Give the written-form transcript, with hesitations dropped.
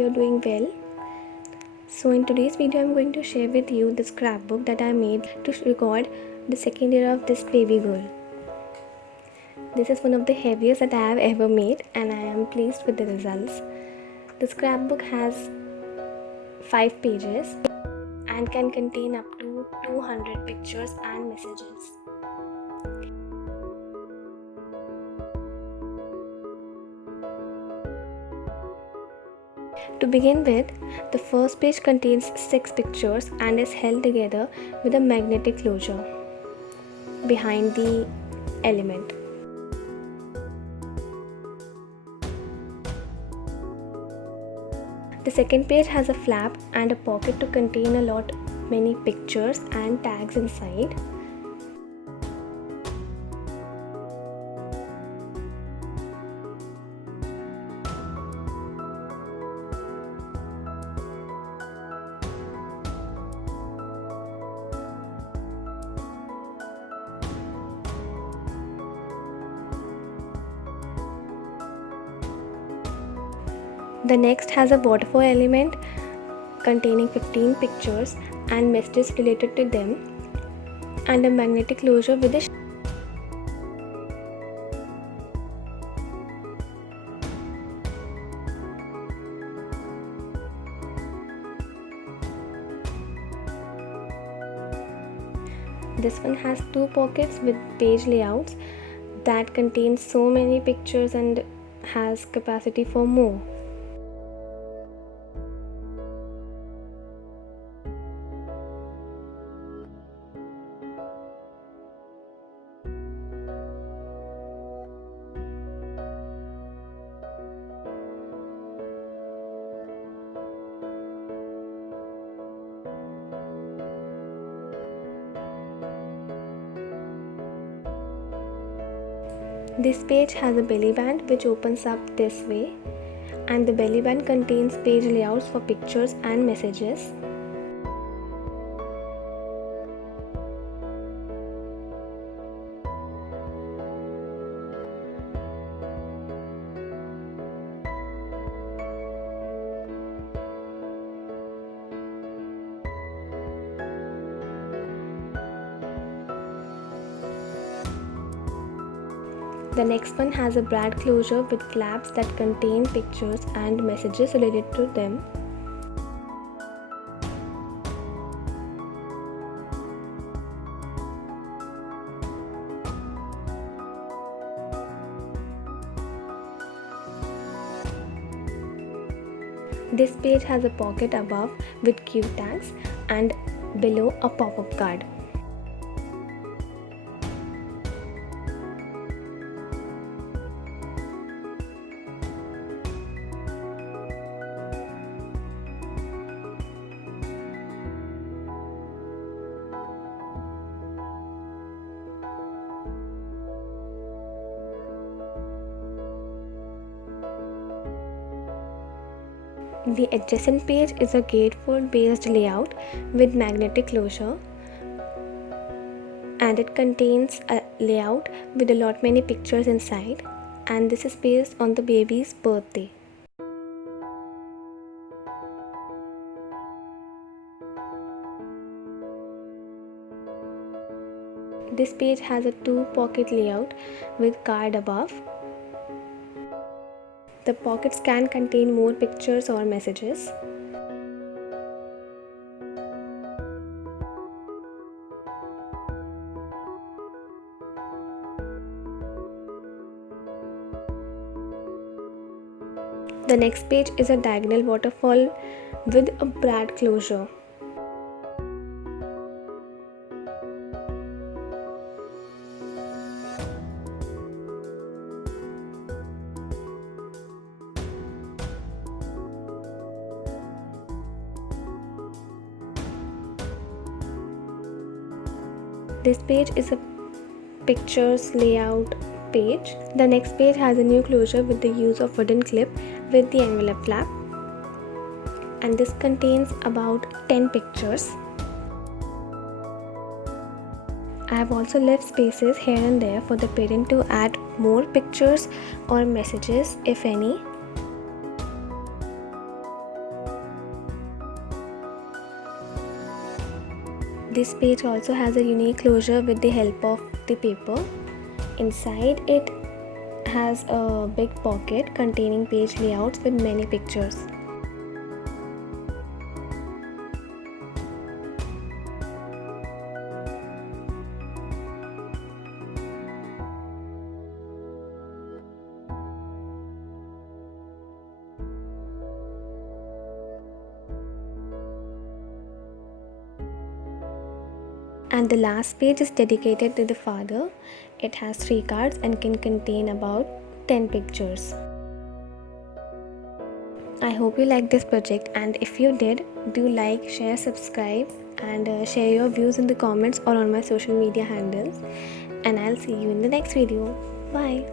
you're doing well. So in today's video I'm going to share with you the scrapbook that I made to record the second year of this baby girl. This is one of the heaviest that I have ever made and I am pleased with the results. The scrapbook has 5 pages and can contain up to 200 pictures and messages. To begin with, the first page contains 6 pictures and is held together with a magnetic closure behind the element. The second page has a flap and a pocket to contain many pictures and tags inside. The next has a waterfall element containing 15 pictures and messages related to them and a magnetic closure with a This one has 2 pockets with page layouts that contains so many pictures and has capacity for more. This page has a belly band which opens up this way, and the belly band contains page layouts for pictures and messages. The next one has a brad closure with flaps that contain pictures and messages related to them. This page has a pocket above with cue tags and below a pop-up card. The adjacent page is a gatefold based layout with magnetic closure, and it contains a layout with many pictures inside, and this is based on the baby's birthday. This page has a 2 pocket layout with card above. The pockets can contain more pictures or messages. The next page is a diagonal waterfall with a brad closure. This page is a pictures layout page. The next page has a new closure with the use of wooden clip with the envelope flap, and this contains about 10 pictures. I have also left spaces here and there for the parent to add more pictures or messages if any. This page also has a unique closure with the help of the paper. Inside it has a big pocket containing page layouts with many pictures. And the last page is dedicated to the father. It has 3 cards and can contain about 10 pictures. I hope you liked this project, and if you did, do like, share, subscribe, and share your views in the comments or on my social media handles. And I'll see you in the next video. Bye.